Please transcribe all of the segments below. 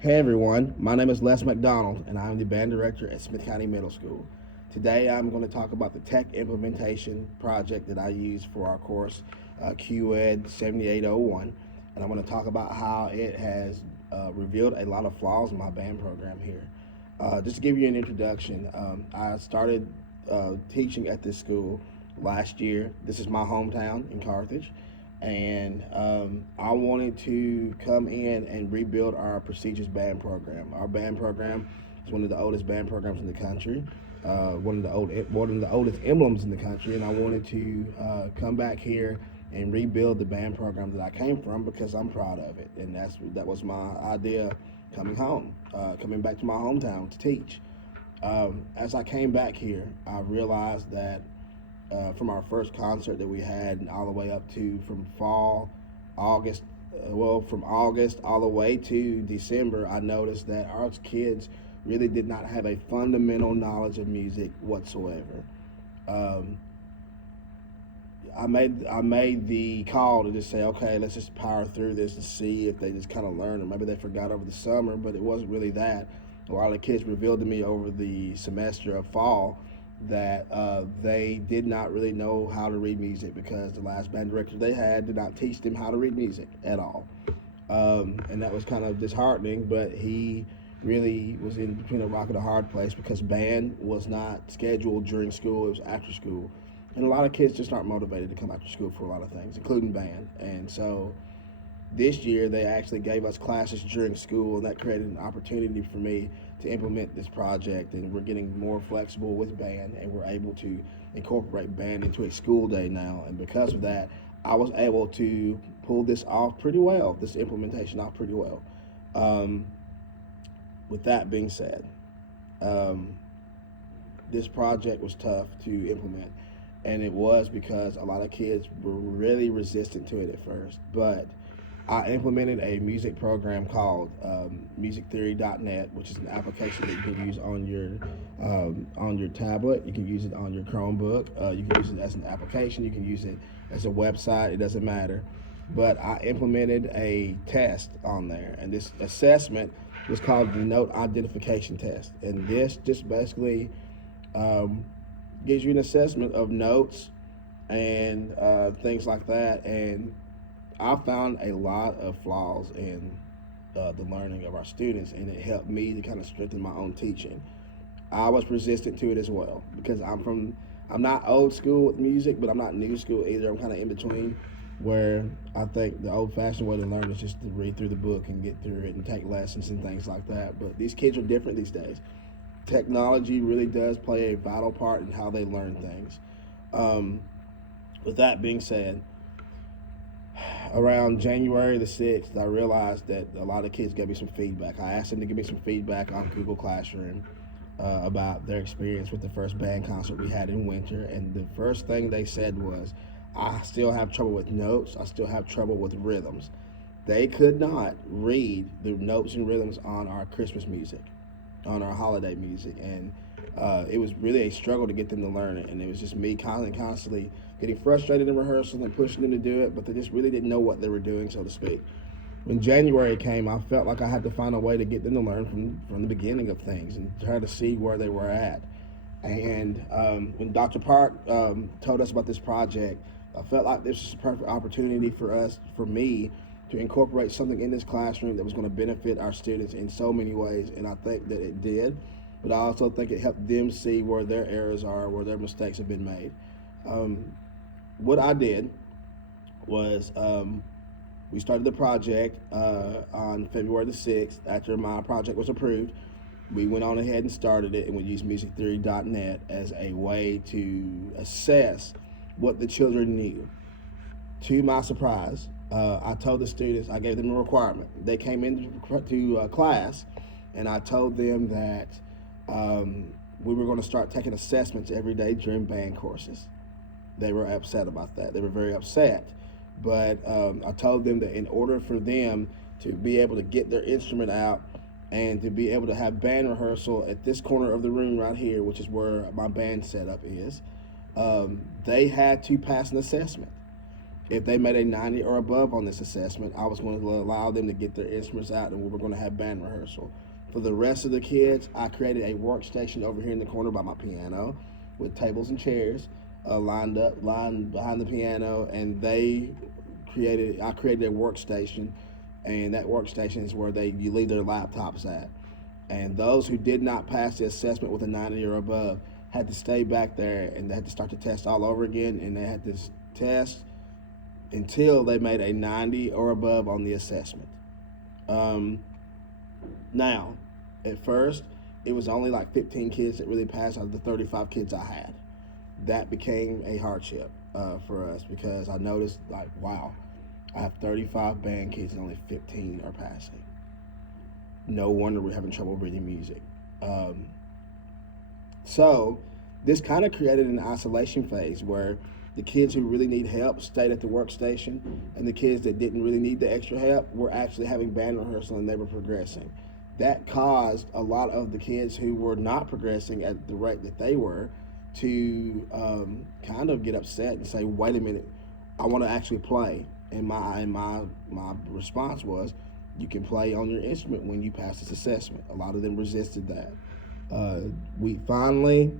Hey everyone, my name is Les McDonald and I'm the band director at Smith County Middle School. Today I'm going to talk about the tech implementation project that I use for our course, CUED 7801, and I'm going to talk about how it has revealed a lot of flaws in my band program here. Just to give you an introduction, I started teaching at this school last year. This is my hometown in Carthage, and I wanted to come in and rebuild our prestigious band program. Our band program is one of the oldest band programs in the country, one of the oldest emblems in the country, and I wanted to come back here and rebuild the band program that I came from because I'm proud of it, and that was my idea coming home, coming back to my hometown to teach. As I came back here, I realized that from our first concert that we had all the way up to from fall, August, from August all the way to December, I noticed that our kids really did not have a fundamental knowledge of music whatsoever. Um, I made the call to just say, okay, let's just power through this and see if they just kind of learn, or maybe they forgot over the summer, but it wasn't really that. A lot of the kids revealed to me over the semester of fall that they did not really know how to read music because the last band director they had did not teach them how to read music at all. And that was kind of disheartening, but he really was in between a rock and a hard place because band was not scheduled during school, it was after school. And a lot of kids just aren't motivated to come after school for a lot of things, including band. And so this year they actually gave us classes during school, and that created an opportunity for me to implement this project. And we're getting more flexible with band, and we're able to incorporate band into a school day now. And because of that, I was able to pull this off pretty well, this implementation off pretty well. Um, with that being said, um, this project was tough to implement, and it was because a lot of kids were really resistant to it at first. But I implemented a music program called musictheory.net, which is an application that you can use on your tablet. You can use it on your Chromebook. You can use it as an application. You can use it as a website. It doesn't matter. But I implemented a test on there, and this assessment was called the Note Identification Test. And this just basically um, gives you an assessment of notes and things like that. And I found a lot of flaws in the learning of our students, and it helped me to kind of strengthen my own teaching. I was resistant to it as well because I'm not old school with music, but I'm not new school either. I'm kind of in between, where I think the old-fashioned way to learn is just to read through the book and get through it and take lessons and things like that. But these kids are different these days. Technology really does play a vital part in how they learn things. Um, with that being said, around January the 6th, I realized that a lot of kids gave me some feedback. I asked them to give me some feedback on Google Classroom about their experience with the first band concert we had in winter. And the first thing they said was, I still have trouble with notes. I still have trouble with rhythms. They could not read the notes and rhythms on our Christmas music, on our holiday music. And it was really a struggle to get them to learn it. And it was just me constantly getting frustrated in rehearsal and pushing them to do it, but they just really didn't know what they were doing, so to speak. When January came, I felt like I had to find a way to get them to learn from the beginning of things and try to see where they were at. And when Dr. Park told us about this project, I felt like this was a perfect opportunity for me, to incorporate something in this classroom that was going to benefit our students in so many ways, and I think that it did. But I also think it helped them see where their errors are, where their mistakes have been made. What I did was we started the project on February the 6th. After my project was approved, we went on ahead and started it, and we used musictheory.net as a way to assess what the children knew. To my surprise, I told the students, I gave them a requirement. They came into class, and I told them that we were going to start taking assessments every day during band courses. They were upset about that. They were very upset. But I told them that in order for them to be able to get their instrument out and to be able to have band rehearsal at this corner of the room right here, which is where my band setup is, they had to pass an assessment. If they made a 90 or above on this assessment, I was going to allow them to get their instruments out and we were going to have band rehearsal. For the rest of the kids, I created a workstation over here in the corner by my piano with tables and chairs lined behind the piano, and I created a workstation, and that workstation is where you leave their laptops at. And those who did not pass the assessment with a 90 or above had to stay back there, and they had to start the test all over again, and they had to test until they made a 90 or above on the assessment. Now, at first, it was only like 15 kids that really passed out of the 35 kids I had. That became a hardship for us because I noticed, like, wow, I have 35 band kids and only 15 are passing. No wonder we're having trouble reading music. So this kind of created an isolation phase where the kids who really need help stayed at the workstation, and the kids that didn't really need the extra help were actually having band rehearsal and they were progressing. That caused a lot of the kids who were not progressing at the rate that they were to kind of get upset and say, wait a minute, I want to actually play. And my response was, you can play on your instrument when you pass this assessment. A lot of them resisted that. We finally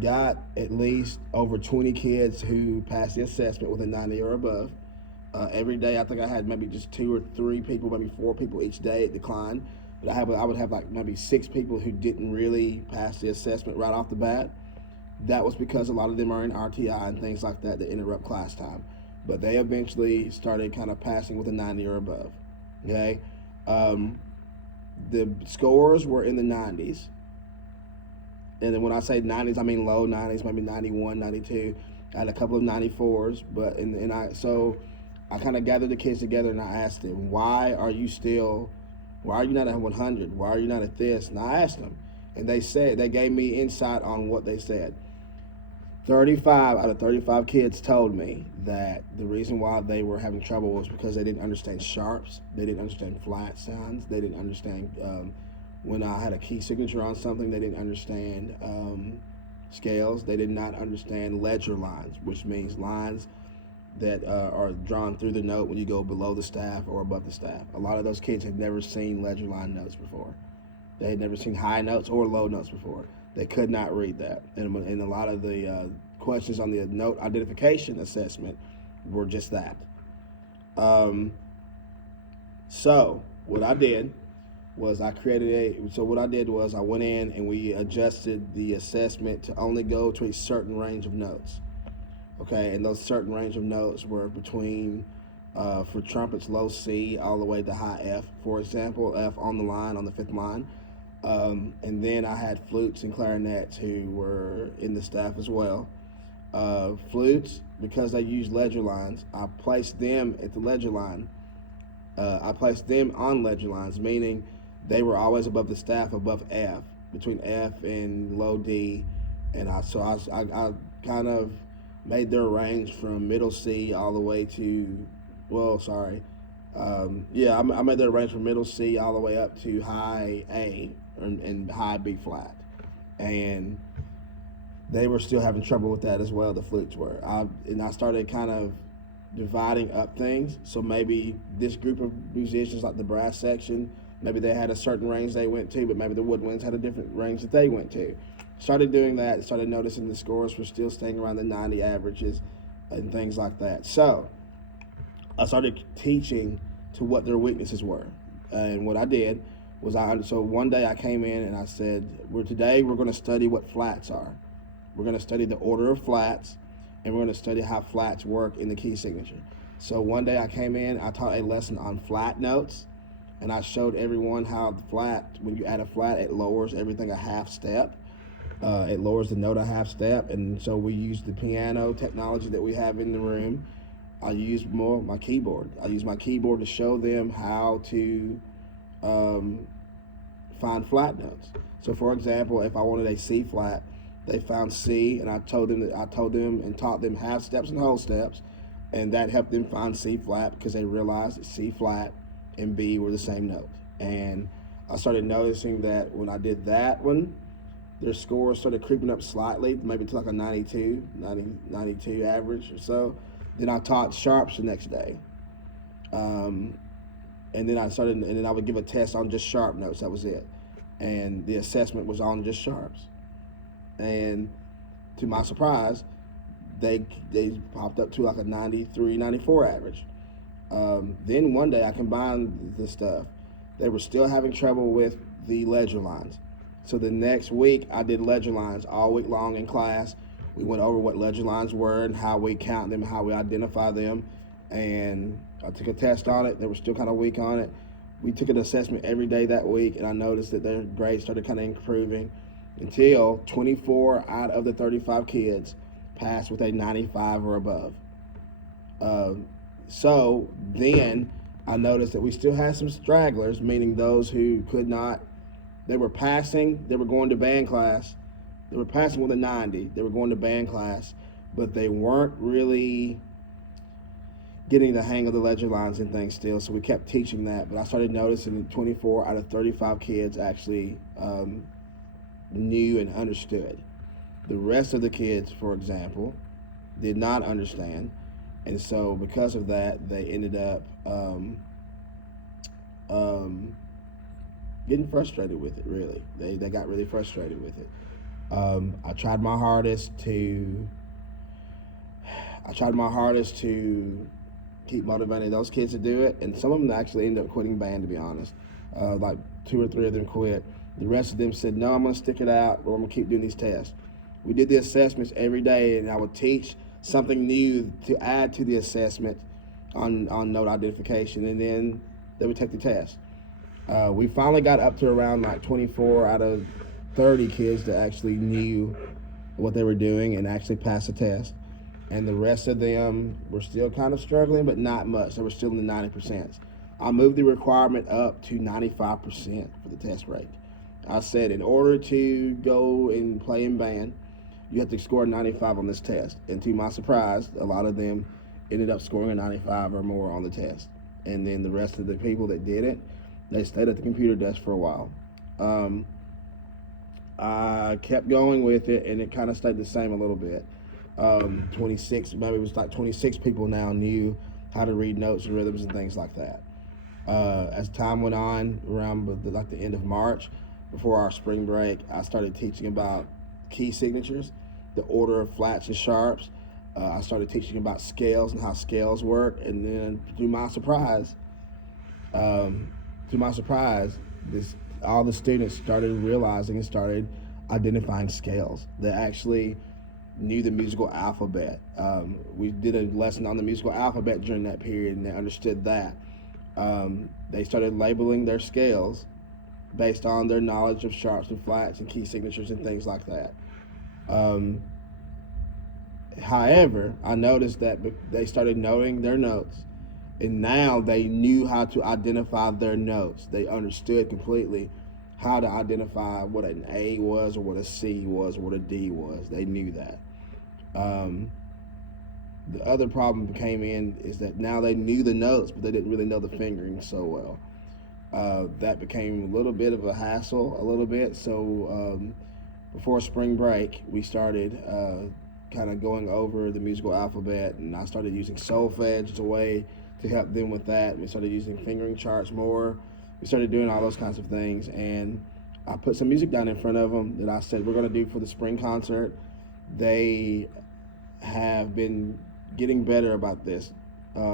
got at least over 20 kids who passed the assessment with a 90 or above. Every day, I think I had maybe just 2 or 3 people, maybe 4 people each day. It declined. But I would have like maybe 6 people who didn't really pass the assessment right off the bat. That was because a lot of them are in RTI and things like that interrupt class time. But they eventually started kind of passing with a 90 or above. Okay? The scores were in the 90s. And then when I say 90s, I mean low 90s, maybe 91, 92. I had a couple of 94s, but so I kind of gathered the kids together and I asked them, why are you not at 100? Why are you not at this? And I asked them, and they gave me insight on what they said. 35 out of 35 kids told me that the reason why they were having trouble was because they didn't understand sharps, they didn't understand flat sounds, they didn't understand when I had a key signature on something, they didn't understand scales, they did not understand ledger lines, which means lines that are drawn through the note when you go below the staff or above the staff. A lot of those kids had never seen ledger line notes before. They had never seen high notes or low notes before. They could not read that. And a lot of the questions on the note identification assessment were just that. So what I did was I went in and we adjusted the assessment to only go to a certain range of notes. Okay, and those certain range of notes were between, for trumpets, low C all the way to high F, for example, F on the line, on the 5th line. And then I had flutes and clarinets who were in the staff as well. Flutes, because they use ledger lines, I placed them at the ledger line. I placed them on ledger lines, meaning they were always above the staff, above F, between F and low D. And I kind of made their range from middle C all the way to, I made their range from middle C all the way up to high A and high B flat. And they were still having trouble with that as well, the flutes were. I started kind of dividing up things. So maybe this group of musicians, like the brass section, maybe they had a certain range they went to, but maybe the woodwinds had a different range that they went to. Started doing that, started noticing the scores were still staying around the 90 averages and things like that. So I started teaching to what their weaknesses were. And what I did was so one day I came in and I said, today we're going to study what flats are. We're going to study the order of flats, and we're going to study how flats work in the key signature. So one day I came in, I taught a lesson on flat notes, and I showed everyone how the flat, when you add a flat, it lowers everything a half step. It lowers the note a half step, and so we use the piano technology that we have in the room. I use my keyboard. I use my keyboard to show them how to find flat notes. So for example, if I wanted a C flat, they found C, and I told them and taught them half steps and whole steps, and that helped them find C flat because they realized that C flat and B were the same note. And I started noticing that when I did that one, their scores started creeping up slightly, maybe to like a 92 average or so. Then I taught sharps the next day. Um, and then I would give a test on just sharp notes. That was it. And the assessment was on just sharps. And to my surprise, they popped up to like a 93, 94 average. Then one day I combined the stuff. They were still having trouble with the ledger lines. So the next week I did ledger lines all week long in class. We went over what ledger lines were and how we count them, how we identify them. And I took a test on it. They were still kind of weak on it. We took an assessment every day that week, and I noticed that their grades started kind of improving until 24 out of the 35 kids passed with a 95 or above. So then I noticed that we still had some stragglers, meaning those who could not, they were passing, they were going to band class, they were passing with a 90, they were going to band class, but they weren't really getting the hang of the ledger lines and things still, so we kept teaching that. But I started noticing that 24 out of 35 kids actually knew and understood. The rest of the kids, for example, did not understand, and so because of that, they ended up getting frustrated with it. Really, they got really frustrated with it. I tried my hardest to keep motivating those kids to do it, and some of them actually ended up quitting band, to be honest. Like 2 or 3 of them quit. The rest of them said, no, I'm going to stick it out, or I'm going to keep doing these tests. We did the assessments every day, and I would teach something new to add to the assessment on note identification, and then they would take the test. We finally got up to around like 24 out of 30 kids that actually knew what they were doing and actually passed the test. And the rest of them were still kind of struggling, but not much. They were still in the 90%. I moved the requirement up to 95% for the test rate. I said, in order to go and play in band, you have to score 95 on this test. And to my surprise, a lot of them ended up scoring a 95 or more on the test. And then the rest of the people that didn't, they stayed at the computer desk for a while. I kept going with it, and it kind of stayed the same a little bit. 26, maybe it was like 26 people now knew how to read notes and rhythms and things like that. As time went on, around like the end of March, before our spring break, I started teaching about key signatures, the order of flats and sharps. I started teaching about scales and how scales work, and then to my surprise, all the students started realizing and started identifying scales. They actually knew the musical alphabet. We did a lesson on the musical alphabet during that period, and they understood that. They started labeling their scales based on their knowledge of sharps and flats and key signatures and things like that. However, I noticed that they started knowing their notes, and now they knew how to identify their notes. They understood completely how to identify what an A was, or what a C was, or what a D was. They knew that. The other problem came in is that now they knew the notes, but they didn't really know the fingering so well. That became a little bit of a hassle, So before spring break, we started kind of going over the musical alphabet, and I started using solfege as a way to help them with that. We started using fingering charts more. We started doing all those kinds of things, and I put some music down in front of them that I said we're going to do for the spring concert. They have been getting better about this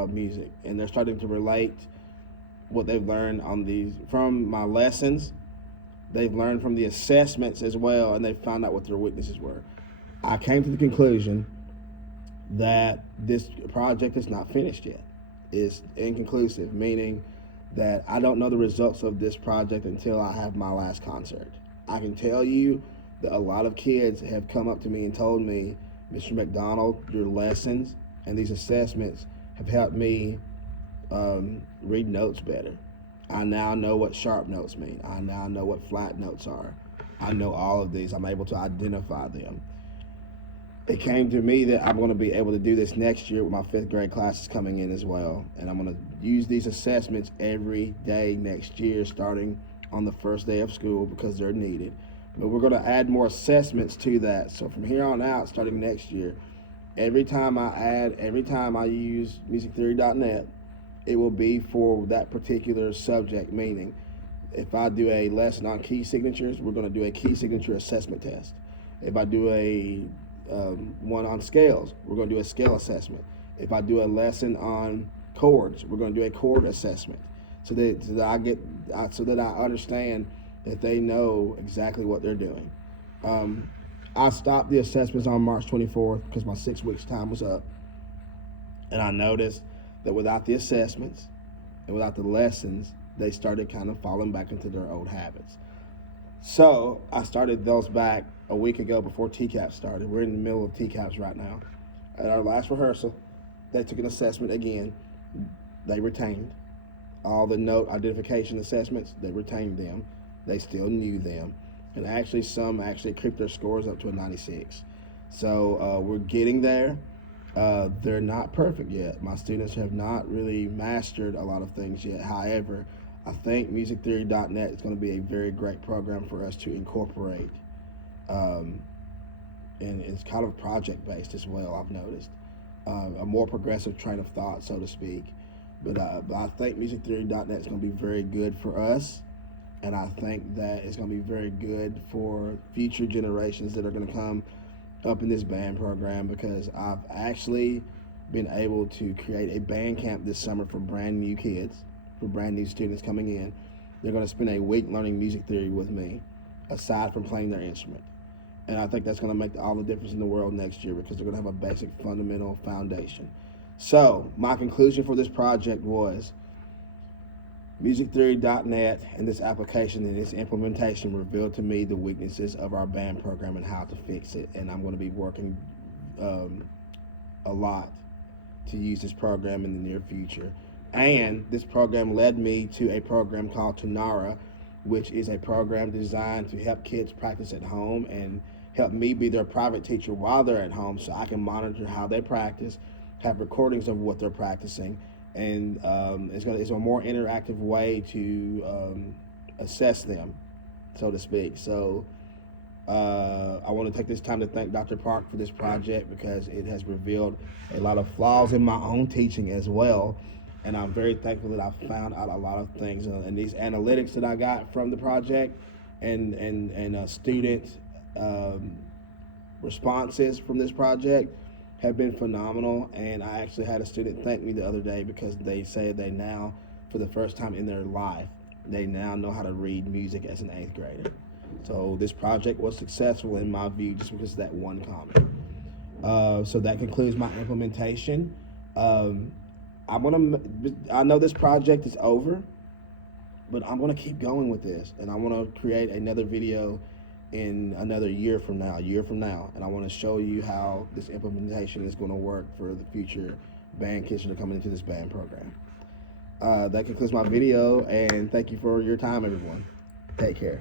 music, and they're starting to relate what they've learned on these from my lessons. They've learned from the assessments as well, and they found out what their weaknesses were. I came to the conclusion that this project is not finished yet. It's inconclusive, meaning that I don't know the results of this project until I have my last concert. I can tell you that a lot of kids have come up to me and told me, Mr. McDonald, your lessons and these assessments have helped me read notes better. I now know what sharp notes mean. I now know what flat notes are. I know all of these. I'm able to identify them. It came to me that I'm going to be able to do this next year with my 5th grade classes coming in as well. And I'm going to use these assessments every day next year, starting on the first day of school, because they're needed. But we're going to add more assessments to that. So from here on out, starting next year, every time I use musictheory.net, it will be for that particular subject. Meaning, if I do a lesson on key signatures, we're going to do a key signature assessment test. If I do a one on scales, we're going to do a scale assessment. If I do a lesson on chords, we're going to do a chord assessment, so that I understand that they know exactly what they're doing. I stopped the assessments on March 24th because my 6 weeks time was up, and I noticed that without the assessments and without the lessons, they started kind of falling back into their old habits. So I started those back a week ago before TCAP started. We're in the middle of TCAPs right now. At our last rehearsal, they took an assessment again. They retained all the note identification assessments. They retained them. They still knew them. And actually, some actually creeped their scores up to a 96. So we're getting there. They're not perfect yet. My students have not really mastered a lot of things yet. However, I think musictheory.net is going to be a very great program for us to incorporate. And it's kind of project-based as well, I've noticed. A more progressive train of thought, so to speak. But I think musictheory.net is going to be very good for us. And I think that it's going to be very good for future generations that are going to come up in this band program, because I've actually been able to create a band camp this summer for brand new kids, for brand new students coming in. They're going to spend a week learning music theory with me, aside from playing their instrument. And I think that's going to make all the difference in the world next year, because they're going to have a basic fundamental foundation. So my conclusion for this project was musictheory.net and this application and its implementation revealed to me the weaknesses of our band program and how to fix it. And I'm going to be working a lot to use this program in the near future. And this program led me to a program called Tanara, which is a program designed to help kids practice at home and help me be their private teacher while they're at home, so I can monitor how they practice, have recordings of what they're practicing, and it's a more interactive way to assess them, so to speak. So I want to take this time to thank Dr. Park for this project, because it has revealed a lot of flaws in my own teaching as well. And I'm very thankful that I found out a lot of things. And these analytics that I got from the project and student responses from this project have been phenomenal. And I actually had a student thank me the other day, because they said they now, for the first time in their life, they now know how to read music as an 8th grader. So this project was successful in my view, just because of that one comment. So that concludes my implementation. I know this project is over, but I'm gonna keep going with this, and I want to create another video in another year from now, and I want to show you how this implementation is going to work for the future band kids that are coming into this band program. That concludes my video, and thank you for your time, everyone. Take care.